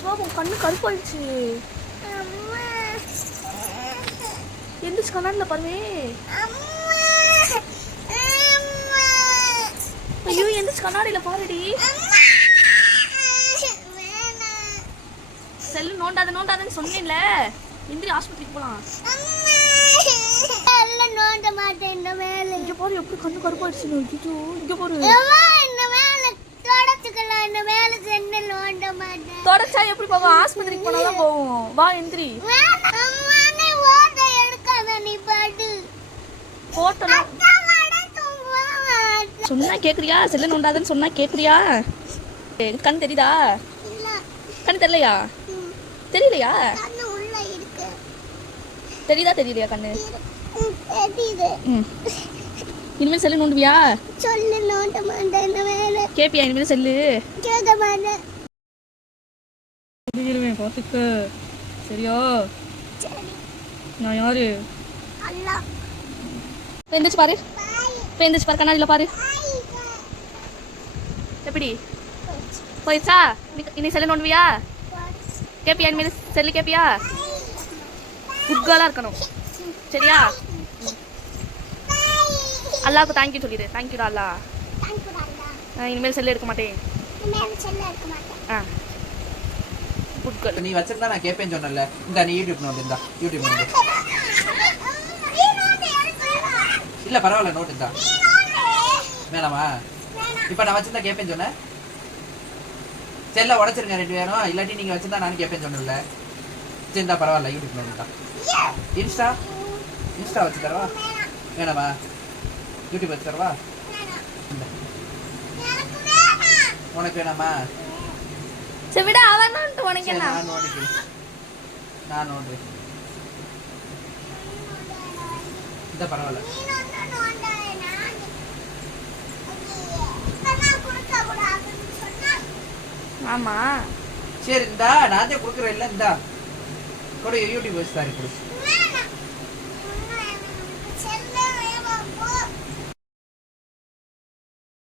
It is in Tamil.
சிவா உன் கண்ணு கருப்பாயிடுச்சு எந்திரிச்சு கண்ணாடியில் பாருவே ஐயோ எந்திரிச்சு கண்ணாடியில் பாருடி. செல்லு நோண்டாத நோண்டாதன்னு சொன்னேன்ல. எந்திரி ஆஸ்பத்திரிக்கு போலாம். நோண்ட மாட்டேன் இங்க பாரு எப்படி கண்ணு கருப்பாயிடுச்சு இங்க பாரு. இந்த மாட்டேன். தொடச்சா எப்படி போவோம்? ஆஸ்பத்திரிக்கு போனாதான் போவோம். வா எந்திரி. அம்மானே எடுக்காத நீ பாட்டு. போட்டோ அக்கா மாட தூங்க மாட்டேன். சொன்னா கேக்குறியா? செல்ல நோண்டாதன்னு சொன்னா கேக்குறியா? கண் தெரியுதா? கண் தெரியலையா? தெரியலையா? தெரியுதா தெரியலையா கண்ணு? தெரியுது. இனிமேல் செல்லு நோண்டுவியா? சொல்லு நோண்ட மாட்டேன் கேப்பியா இனிமேல் செல்லு. கேட்க மாட்டேன். பார்த்துக்க. சரியா? சரி. நான் யாரு? எந்திரிச்சு பாரு. இப்போ எந்திரிச்சு பாரு கண்ணாடியில் பாரு. எப்படி? போயிடுச்சா? இன்னைக்கு- செல்லு நோண்டுவியா? கேப்பியா இனிமேல் செல்லு கேப்பியா? குட் இருக்கணும். சரியா? அல்லாவுக்கு தேங்க்யூ சொல்லிடு. தேங்க்யூடா அல்லா நான் இனிமேல் செல்லு எடுக்க மாட்டேன். ஆ. குட் கேர்ள் நீ வச்சிருந்தா நான் கேட்பேன்னு சொன்னல இந்த நீ யூடியூப் நோட் இருந்தா யூடியூப் நோட். இல்ல பரவாயில்ல நோட் இருந்தா வேணாமா? இப்ப நான் வச்சிருந்தா கேட்பேன்னு சொன்னேன். செல்ல உடைச்சிருங்க ரெண்டு பேரும். இல்லாட்டி நீங்க வச்சிருந்தா நானும் கேட்பேன்னு சொன்னல சரி இந்தா பரவாயில்ல யூடியூப் நோட் தான் இன்ஸ்டா இன்ஸ்டா வச்சு தரவா? வேணாமா? யூடியூப் வச்சு தரவா. உனக்கு வேணாமா? சரி விட அவன் உனக்கு என்ன? நான் நான் நோண்டுறேன் இந்த பரவாயில்ல. ஆமா. சரி இந்தா நான் தான் கொடுக்குறேன் இல்லை இந்தா. கொடு யூடியூப் வச்சு தாரி கொடு. வேணாம்